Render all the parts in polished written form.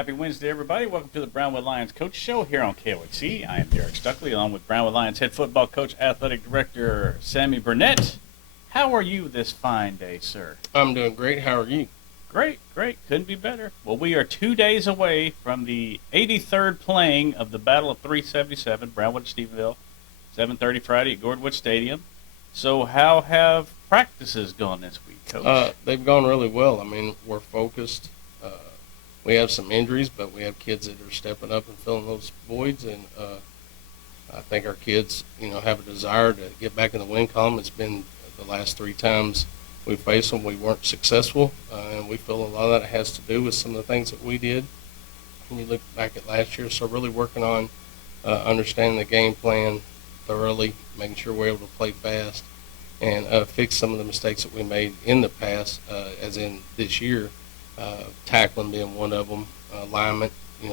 Happy Wednesday, everybody. Welcome to the Brownwood Lions Coach Show here on KOXC. I am Derek Stuckley, along with Brownwood Lions head football coach, athletic director Sammy Burnett. How are you this fine day, sir? I'm doing great. How are you? Great. Couldn't be better. Well, we are 2 days away from the 83rd playing of the Battle of 377, Brownwood, Stephenville, 7:30 Friday at Gordonwood Stadium. So how have practices gone this week, Coach? They've gone really well. I mean, we're focused. We have some injuries, but we have kids that are stepping up and filling those voids, and I think our kids, have a desire to get back in the win column. It's been the last 3 times we faced them, we weren't successful, and we feel a lot of that has to do with some of the things that we did. When you look back at last year, so really working on understanding the game plan thoroughly, making sure we're able to play fast, and fix some of the mistakes that we made in the past, as in this year. Tackling being one of them, alignment,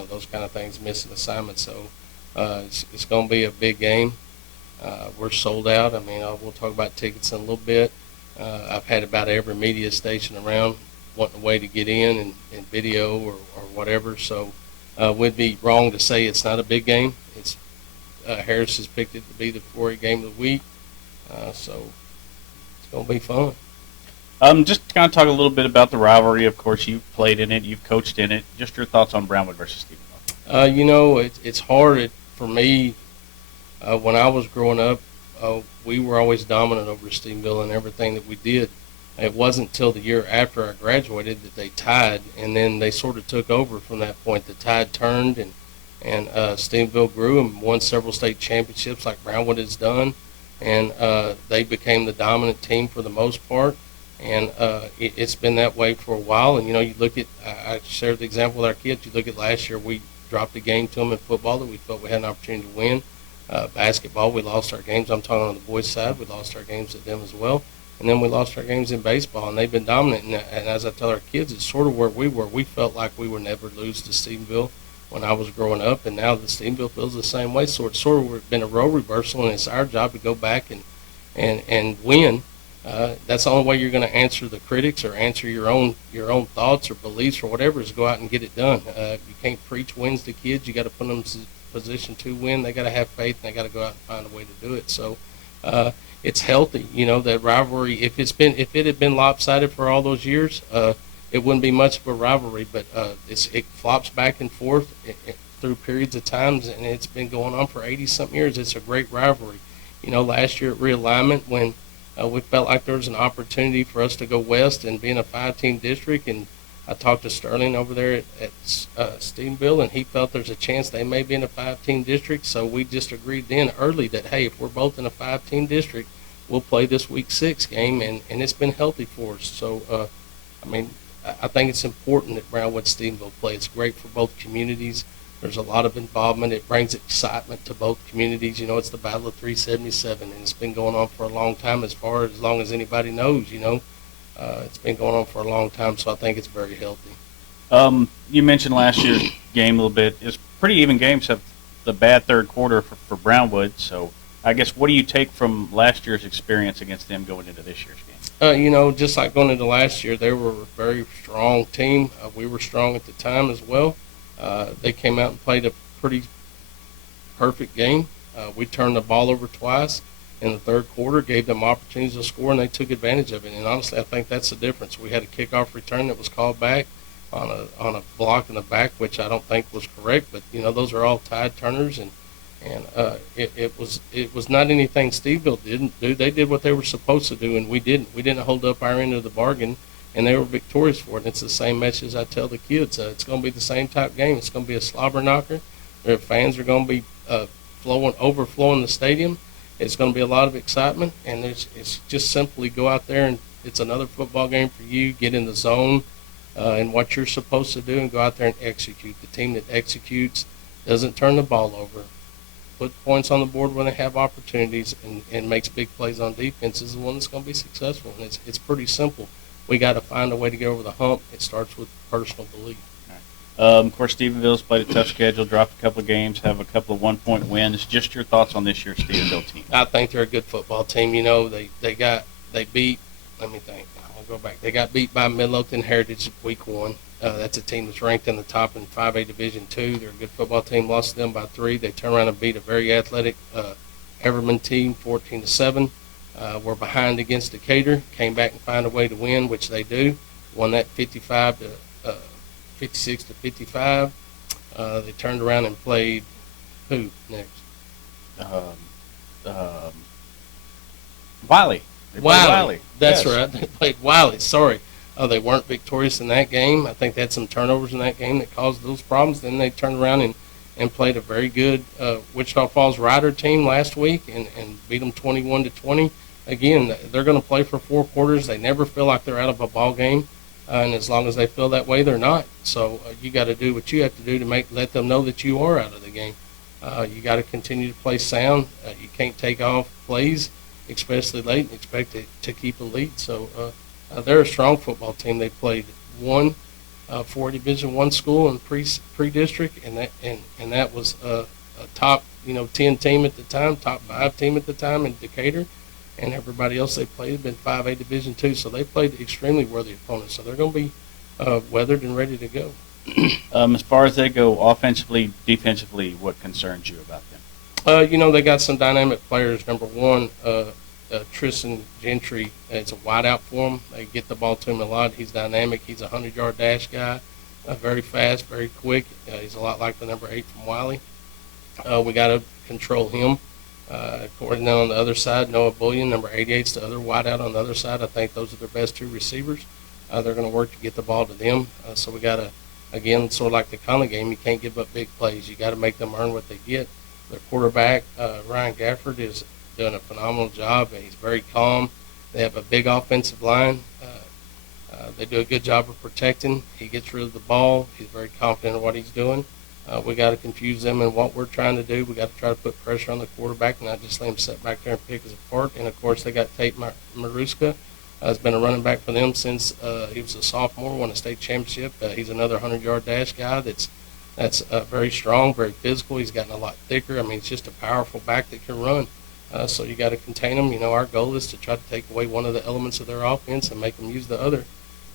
those kind of things, missing assignments. So it's going to be a big game. We're sold out. I mean, we'll talk about tickets in a little bit. I've had about every media station around wanting a way to get in and video or whatever. So we'd be wrong to say it's not a big game. It's Harris has picked it to be the 4A game of the week. So it's going to be fun. Just to kind of talk a little bit about the rivalry. Of course, you've played in it, you've coached in it. Just your thoughts on Brownwood versus Stephenville. It's hard for me. When I was growing up, we were always dominant over Stephenville in everything that we did. It wasn't until the year after I graduated that they tied, and then they sort of took over from that point. The tide turned, and Stephenville grew and won several state championships like Brownwood has done, and they became the dominant team for the most part. And it's been that way for a while. And, you look at, I shared the example with our kids. You look at last year, we dropped a game to them in football that we felt we had an opportunity to win. Basketball, we lost our games. I'm talking on the boys' side. We lost our games at them as well. And then we lost our games in baseball, and they've been dominant. And as I tell our kids, it's sort of where we were. We felt like we would never lose to Stephenville when I was growing up, and now the Stephenville feels the same way. So it's sort of been a role reversal, and it's our job to go back and win. That's the only way you're going to answer the critics or answer your own thoughts or beliefs or whatever is go out and get it done. You can't preach wins to kids. You got to put them in position to win. They got to have faith, and they got to go out and find a way to do it. So it's healthy. That rivalry. If it had been lopsided for all those years, it wouldn't be much of a rivalry. But it flops back and forth through periods of times, and it's been going on for 80-something years. It's a great rivalry. Last year at realignment when we felt like there was an opportunity for us to go west and be in a 5-team district, and I talked to Sterling over there at Stephenville, and he felt there's a chance they may be in a 5-team district, so we just agreed then early that, hey, if we're both in a 5-team district, we'll play this week 6 game, and it's been healthy for us. So, I think it's important that Brownwood Stephenville play. It's great for both communities. There's a lot of involvement. It brings excitement to both communities. It's the Battle of 377, and it's been going on for a long time, as long as anybody knows. It's been going on for a long time, so I think it's very healthy. You mentioned last year's game a little bit. It's pretty even game except the bad third quarter for Brownwood. So I guess what do you take from last year's experience against them going into this year's game? Just like going into last year, they were a very strong team. We were strong at the time as well. They came out and played a pretty perfect game. We turned the ball over twice in the third quarter, gave them opportunities to score, and they took advantage of it. And honestly, I think that's the difference. We had a kickoff return that was called back on a block in the back, which I don't think was correct. But those are all tide turners, and it was not anything Stephenville didn't do. They did what they were supposed to do, and we didn't. We didn't hold up our end of the bargain. And they were victorious for it. And it's the same message I tell the kids. It's going to be the same type game. It's going to be a slobber knocker. Their fans are going to be overflowing the stadium. It's going to be a lot of excitement. And it's just simply go out there, and it's another football game for you. Get in the zone and what you're supposed to do, and go out there and execute. The team that executes doesn't turn the ball over, put points on the board when they have opportunities, and makes big plays on defense is the one that's going to be successful. And it's pretty simple. We got to find a way to get over the hump. It starts with personal belief. Of course, Stephenville's played a tough schedule, dropped a couple of games, have a couple of one-point wins. Just your thoughts on this year's Stephenville team? I think they're a good football team. They beat let me think. I'll go back. They got beat by Midlothian Heritage week 1. That's a team that's ranked in the top in 5A Division 2. They're a good football team. Lost to them by 3. They turned around and beat a very athletic Everman team 14-7. We're behind against Decatur. Came back and found a way to win, which they do. Won that 56 to 55. They turned around and played who next? Wiley. They played Wiley. That's yes. right. They played Wiley. Sorry. They weren't victorious in that game. I think they had some turnovers in that game that caused those problems. Then they turned around and played a very good Wichita Falls Rider team last week and beat them 21-20. Again, they're going to play for 4 quarters. They never feel like they're out of a ball game, and as long as they feel that way, they're not. So you got to do what you have to do to let them know that you are out of the game. You got to continue to play sound. You can't take off plays, especially late, and expect to keep a lead. So they're a strong football team. They played one for Division I school in pre-district, and that was a top 10 team at the time, top 5 team at the time in Decatur, and everybody else they played had been 5A Division II. So they played extremely worthy opponents. So they're going to be weathered and ready to go. As far as they go, offensively, defensively, what concerns you about them? They got some dynamic players. Number one, Tristan Gentry, it's a wideout for him. They get the ball to him a lot. He's dynamic. He's a 100-yard dash guy, very fast, very quick. He's a lot like the number 8 from Wiley. We got to control him. According on the other side, Noah Bullion, number 88, is the other wideout on the other side. I think those are their best 2 receivers. They're going to work to get the ball to them. So we got to, again, sort of like the Conley game, you can't give up big plays. You got to make them earn what they get. Their quarterback, Ryan Gafford, is doing a phenomenal job. He's very calm. They have a big offensive line. They do a good job of protecting. He gets rid of the ball. He's very confident in what he's doing. We got to confuse them in what we're trying to do. We got to try to put pressure on the quarterback and not just let him sit back there and pick us apart. And, of course, they got Tate Maruska. Has been a running back for them since he was a sophomore, won a state championship. He's another 100-yard dash guy that's very strong, very physical. He's gotten a lot thicker. I mean, he's just a powerful back that can run. So you got to contain them. Our goal is to try to take away one of the elements of their offense and make them use the other,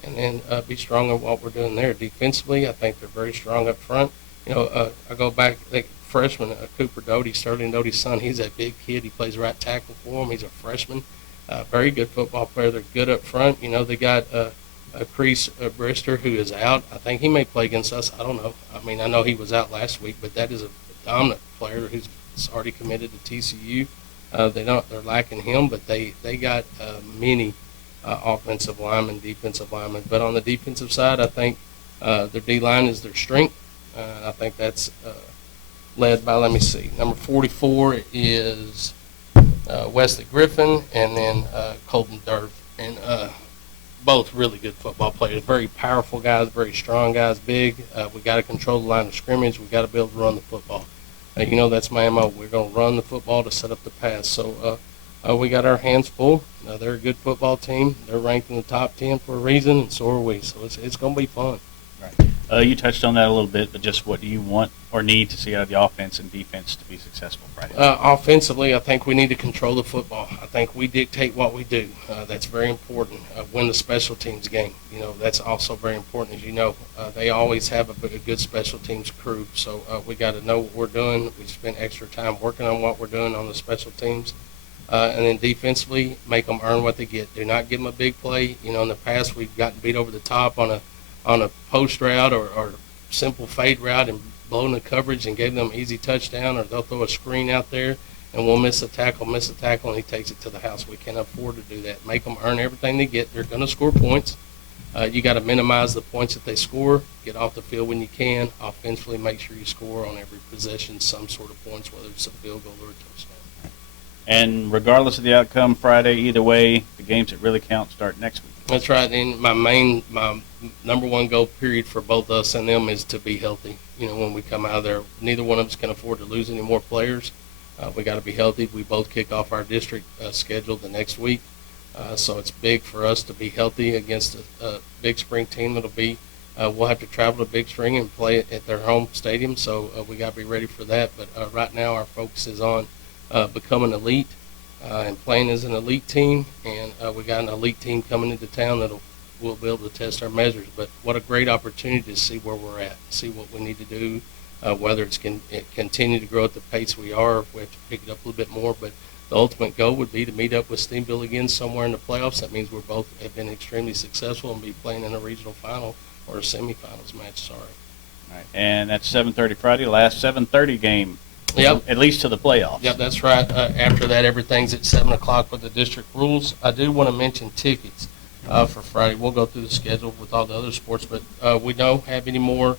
and then be strong in what we're doing there. Defensively, I think they're very strong up front. I go back, freshman Cooper Doty, Sterling Doty's son. He's a big kid. He plays right tackle for him. He's a freshman. Very good football player. They're good up front. They got Crease Brister, who is out. I think he may play against us. I don't know. I mean, I know he was out last week, but that is a dominant player who's already committed to TCU. They're lacking him, but they got many offensive linemen, defensive linemen. But on the defensive side, I think their D-line is their strength. I think that's led by, number 44 is Wesley Griffin, and then Colton Durf. And both really good football players, very powerful guys, very strong guys, big. We got to control the line of scrimmage. We got to be able to run the football. That's my MO. We're going to run the football to set up the pass. So we got our hands full. They're a good football team. They're ranked in the top 10 for a reason, and so are we. So it's going to be fun. Right. You touched on that a little bit, but just what do you want or need to see out of the offense and defense to be successful Friday? Offensively, I think we need to control the football. I think we dictate what we do. That's very important. Win the special teams game. That's also very important. As you know, they always have a good special teams crew. So we got to know what we're doing. We spend extra time working on what we're doing on the special teams. And then defensively, make them earn what they get. Do not give them a big play. In the past, we've gotten beat over the top on a post route or simple fade route and blown the coverage and gave them an easy touchdown, or they'll throw a screen out there and we'll miss a tackle, and he takes it to the house. We can't afford to do that. Make them earn everything they get. They're going to score points. You got to minimize the points that they score. Get off the field when you can. Offensively, make sure you score on every possession some sort of points, whether it's a field goal or a touchdown. And regardless of the outcome Friday, either way, the games that really count start next week. That's right. And my number one goal, period, for both us and them is to be healthy. When we come out of there, neither one of us can afford to lose any more players. We got to be healthy. We both kick off our district schedule the next week. So it's big for us to be healthy against a Big Spring team. We'll have to travel to Big Spring and play at their home stadium. So we got to be ready for that. But right now our focus is on becoming elite, and playing as an elite team. And we got an elite team coming into town that we'll be able to test our measures. But what a great opportunity to see where we're at, see what we need to do, whether it continue to grow at the pace we are, if we have to pick it up a little bit more. But the ultimate goal would be to meet up with Stevensville again somewhere in the playoffs. That means we're both have been extremely successful and be playing in a regional final or a semifinals match. Sorry. All right. And that's 7:30 Friday, last 7:30 game. Yep. At least to the playoffs. Yep, that's right. After that, everything's at 7 o'clock with the district rules. I do want to mention tickets for Friday. We'll go through the schedule with all the other sports, but we don't have any more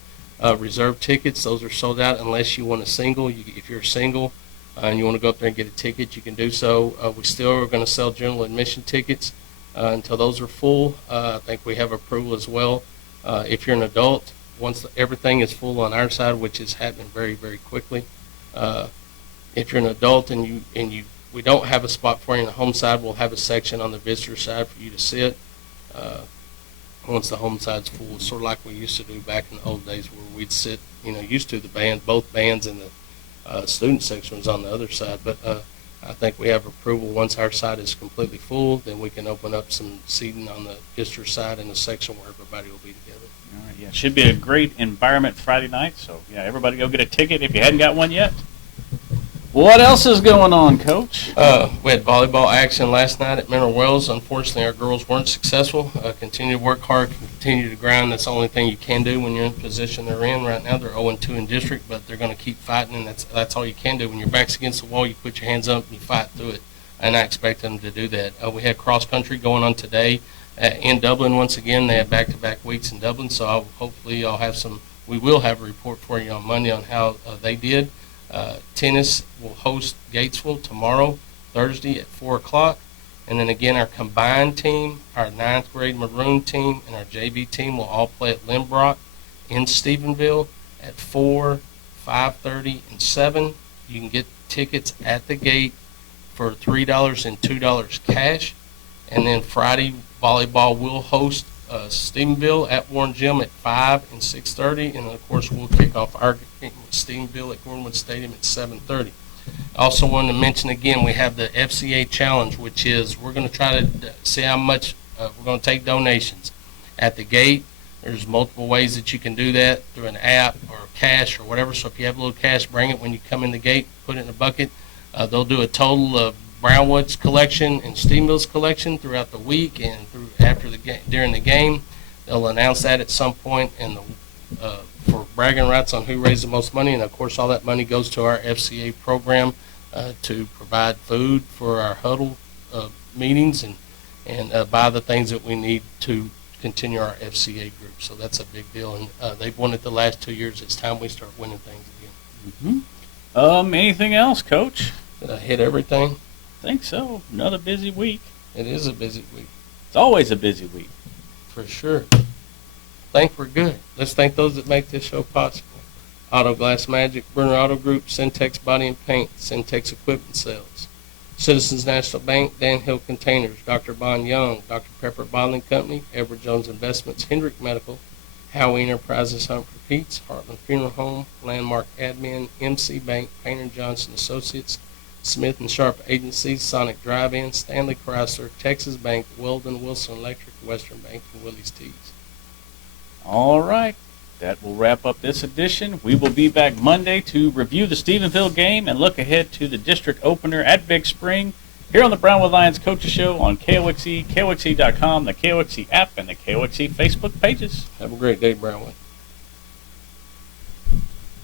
reserve tickets. Those are sold out unless you want a single. If you're a single and you want to go up there and get a ticket, you can do so. We still are going to sell general admission tickets until those are full. I think we have approval as well. If you're an adult, once everything is full on our side, which is happening very, very quickly, if you're an adult and we don't have a spot for you on the home side, we'll have a section on the visitor side for you to sit. Once the home side's full, it's sort of like we used to do back in the old days where we'd sit, used to both bands and the student section was on the other side. But I think we have approval. Once our side is completely full, then we can open up some seating on the visitor side in the section where everybody will be together. All right, yeah, should be a great environment Friday night. So, yeah, everybody go get a ticket if you hadn't got one yet. What else is going on, Coach? We had volleyball action last night at Mineral Wells. Unfortunately, our girls weren't successful. Continue to work hard, continue to grind. That's the only thing you can do when you're in the position they're in right now. They're 0-2 in district, but they're going to keep fighting, and that's all you can do. When your back's against the wall, you put your hands up and you fight through it, and I expect them to do that. We had cross-country going on today in Dublin once again. They had back-to-back weeks in Dublin, so hopefully we will have a report for you on Monday on how they did. Tennis will host Gatesville tomorrow, Thursday at 4 o'clock. And then again, our combined team, our 9th grade Maroon team, and our JV team will all play at Limbrock in Stephenville at 4, 5:30, and 7. You can get tickets at the gate for $3 and $2 cash. And then Friday, volleyball will host Stephenville at Warren Gym at 5 and 6:30, and of course we'll kick off our game with Stephenville at Brownwood Stadium at 7:30. I also wanted to mention again we have the FCA Challenge, which is we're going to try to see how much we're going to take donations at the gate. There's multiple ways that you can do that through an app or cash or whatever. So if you have a little cash, bring it when you come in the gate, put it in a bucket. They'll do a total of Brownwood's collection and Stephenville's collection throughout the week and during the game. They'll announce that at some point and for bragging rights on who raised the most money. And of course, all that money goes to our FCA program to provide food for our huddle meetings and buy the things that we need to continue our FCA group. So that's a big deal, and they've won it the last 2 years. It's time we start winning things again. Mm-hmm. Anything else, Coach? Did I hit everything? I think so. Another busy week. It is a busy week. It's always a busy week. For sure. Think we're good. Let's thank those that make this show possible. Auto Glass Magic, Burner Auto Group, Syntex Body and Paint, Syntex Equipment Sales, Citizens National Bank, Dan Hill Containers, Dr. Bond Young, Dr. Pepper Bottling Company, Edward Jones Investments, Hendrick Medical, Howie Enterprises, Hunt for Pete's, Heartland Funeral Home, Landmark Admin, MC Bank, Painter Johnson Associates, Smith and Sharp Agencies, Sonic Drive-In, Stanley Chrysler, Texas Bank, Weldon Wilson Electric, Western Bank, and Willie's Teas. All right. That will wrap up this edition. We will be back Monday to review the Stephenville game and look ahead to the district opener at Big Spring here on the Brownwood Lions Coaches Show on KOXE, KOXE.com, the KOXE app, and the KOXE Facebook pages. Have a great day, Brownwood.